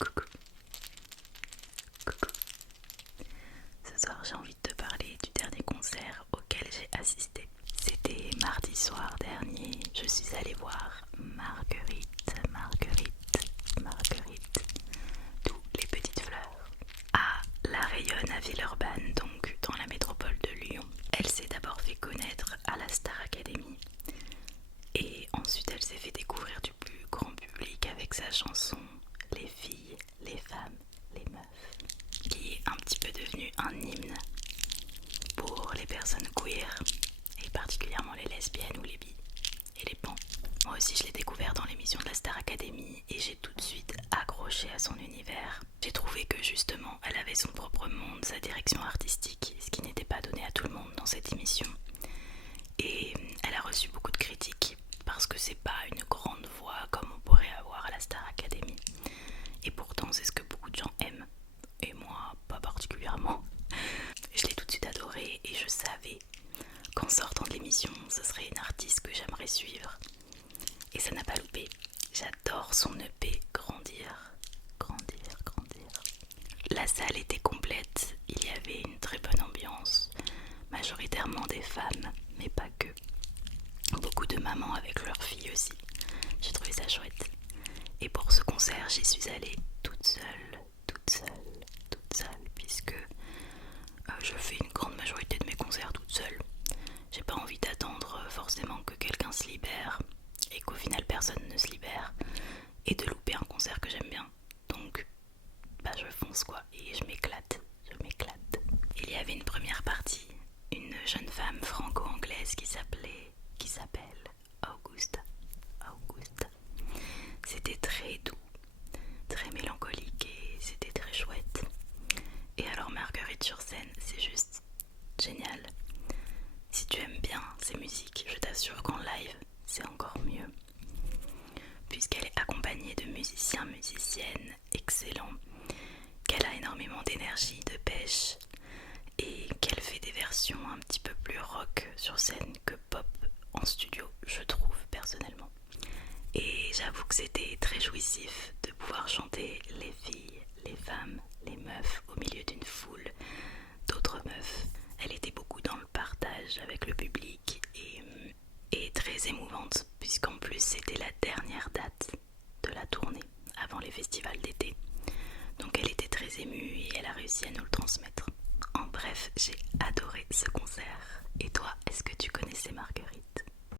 Coucou, coucou. Ce soir, j'ai envie de te parler du dernier concert auquel j'ai assisté. C'était mardi soir dernier. Je suis allée voir Marguerite, d'où les petites fleurs, à La Rayonne à Villeurbanne, donc dans la métropole de Lyon. Elle s'est d'abord fait connaître à la Star Academy et ensuite elle s'est fait découvrir du plus grand public avec sa chanson Les filles, les femmes, les meufs, qui est un petit peu devenu un hymne pour les personnes queer et particulièrement les lesbiennes ou les bi et les pans. Moi aussi je l'ai découvert dans l'émission de la Star Academy et j'ai tout de suite accroché à son univers. J'ai trouvé que justement elle avait son propre monde, sa direction artistique, ce qui n'était pas donné à tout le monde dans cette émission. Et elle a reçu beaucoup de critiques parce que c'est pas une grande voix comme on pourrait avoir à la Star Academy. Et pourtant c'est ce que beaucoup de gens aiment. Et moi pas particulièrement. Je l'ai tout de suite adorée et je savais qu'en sortant de l'émission ce serait une artiste que j'aimerais suivre. Et ça n'a pas loupé. J'adore son EP Grandir. La salle était complète, il y avait une très bonne ambiance, majoritairement des femmes, mais pas que. Beaucoup de mamans avec leurs filles aussi. J'ai trouvé ça chouette. Et pour ce concert, j'y suis allée toute seule, puisque je fais une grande majorité de mes concerts toute seule. J'ai pas envie d'attendre forcément que quelqu'un se libère et qu'au final personne ne se libère et de louper un concert que j'aime bien. Donc je fonce quoi et je m'éclate. Il y avait une première partie, une jeune femme franco-anglaise qui s'appelle Augusta. C'était très doux, très mélancolique et c'était très chouette. Et alors Marguerite sur scène, c'est juste génial. Si tu aimes bien ces musiques, je t'assure qu'en live, c'est encore mieux. Puisqu'elle est accompagnée de musiciennes excellents, qu'elle a énormément d'énergie, de pêche et qu'elle fait des versions un petit peu plus rock sur scène que pop en studio, je trouve personnellement. Et j'avoue que c'était très jouissif de pouvoir chanter les filles, les femmes, les meufs au milieu d'une foule d'autres meufs. Elle était beaucoup dans le partage avec le public et très émouvante